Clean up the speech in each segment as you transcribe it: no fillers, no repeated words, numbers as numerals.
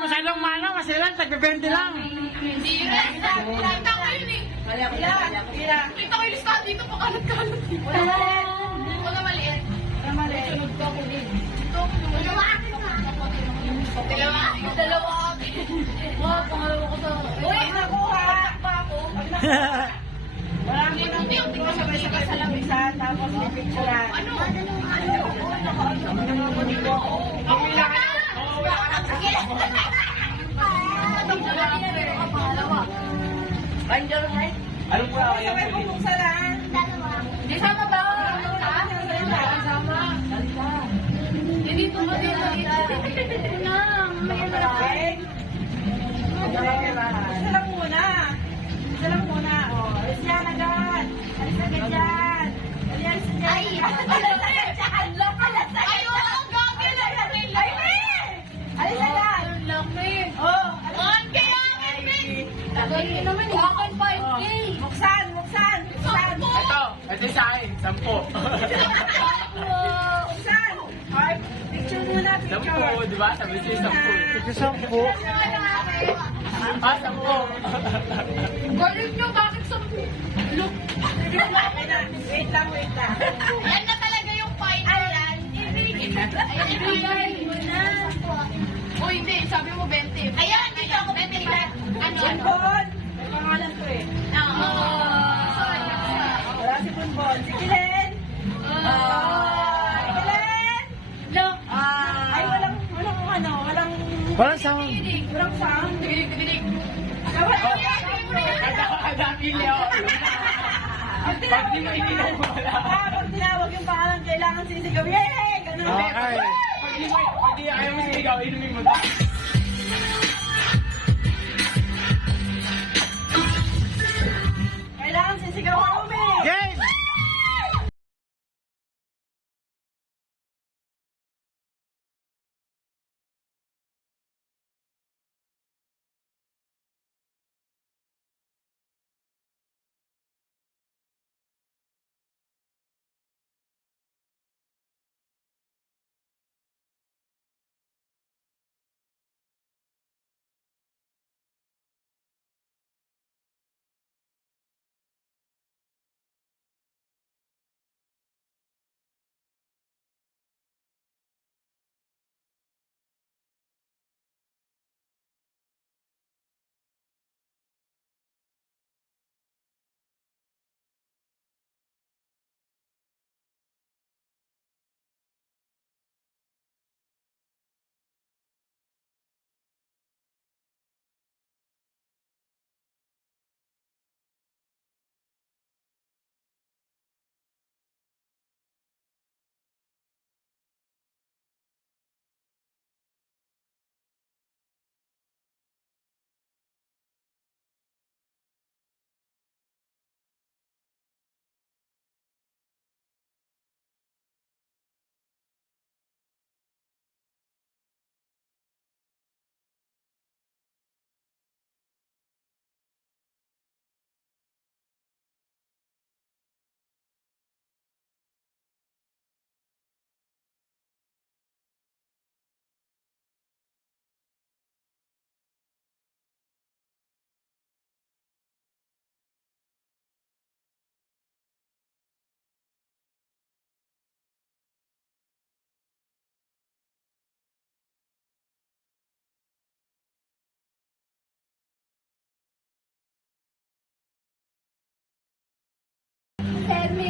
masyadong mana, masilan, tagbe-20 lang. Hindi rin. Kita ko yun eh. Kita ko yung listahan dito, pakalat-kalat. Wala maliit. Sunod ko ako din. Dalawa akin na. Dalawa akin. Wow, pangalawa ko sa... Uy, nakuha! Pa ako. Hindi yung tingnan sabay-sabay sa lamisan, tapos may picturean. Ano? Ako lang. Anong po ako yan? Di sama ba? Sama. Hindi ito ba din lang Isa lang muna. Oh, alis yan agad. Alis agad yan. Alis yan. Ay, ay, oo, gabi lang na rin. Alis agad. Ang laki. Oh, On kaya akin, Ben. Tagay naman, akin 5K. buksan. Ito sa akin, 10. Buksan. Ay, picture muna, picture. 10, di ba? Sabi siya 10. Ito 10. Ah, 10. Galing nyo, bakit sa... Look. Wait lang. Yan na talaga yung final. Ibigay mo na. Uy, hindi. Sabi mo 20. Ayan, dito ako 20. Ano? Bonbon. May pangalan ko eh. Oo. Wala si Bonbon. Si Kilen. Kilen. Look. Ay, walang Walang sound. walang sound. Dinig. Agakili ako. Pag di mo ininom mo wala. Pag tinawag yung pangalan, kailangan sisigaw. Yay! Ganun. Okay. Pag di ayaw mo sinigaw, inumin mo tayo. Kailangan sisigaw ka umi. Game!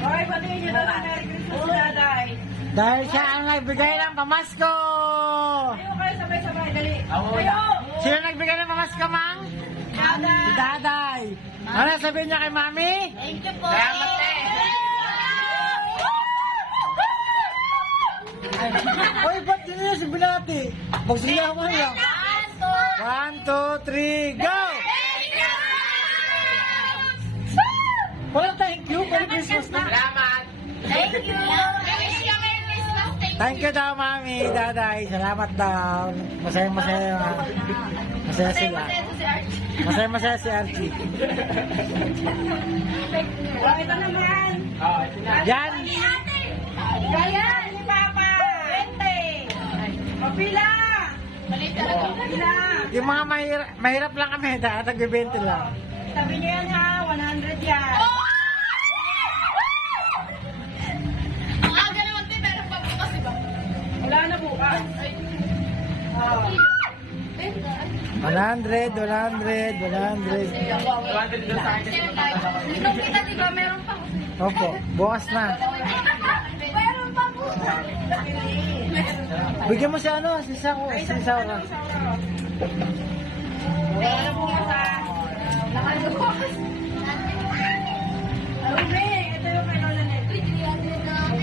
Hoy, batiin nyo na lang Merry Christmas si Daday. Dahil siya ang nagbigay ng pamasko! Kayo sabay-sabay, dali. Ako Kayo! Sino nagbigay ng pamasko, Mang? Daday! Si Daday. Ano sabihin niya kay Mami? Thank you po. Salamat eh. Uy, ba't yun yun si Binati? Magsigaw mo yan. 1, 2, 3, go! Wala thank you. Merry Christmas na. Salamat. Thank you. Wish ka Merry Christmas. Thank you daw, Mami, Daday. Salamat daw. Masaya-masaya. Masaya sila. Masaya-masaya si Archie. Oh, ito naman. Oh, ito na. Yan. Kaya ni Papa. 20. Mapila. Maliit talaga. Ila. Yung mga mahirap lang kami, nagbibenta lang. Sabi niyo yan ha, 100 yan. Ang aga naman din, meron pa bukas, diba? Wala na bukas. Oh. 100, 100, 100. 100 doon sa akin. Nung kita, diba, meron pa. Opo, bukas na. Meron pa po. Bigyan mo si ano, si Saura. Wala na bukas ha. Nakalukas. Ruby, ito yung kay Lola Net.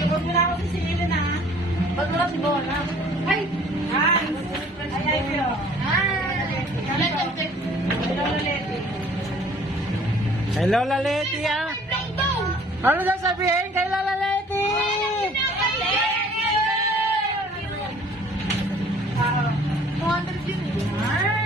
Huwag mo na ako sisingilin ha. Ba't wala si Bona? Ay! Ay, ay, Pio. Welcome to Kay Lola Leti. Kay Lola Leti, ah. Long daw! Ano daw sabihin kay Lola Leti? Ah, 200 yun eh.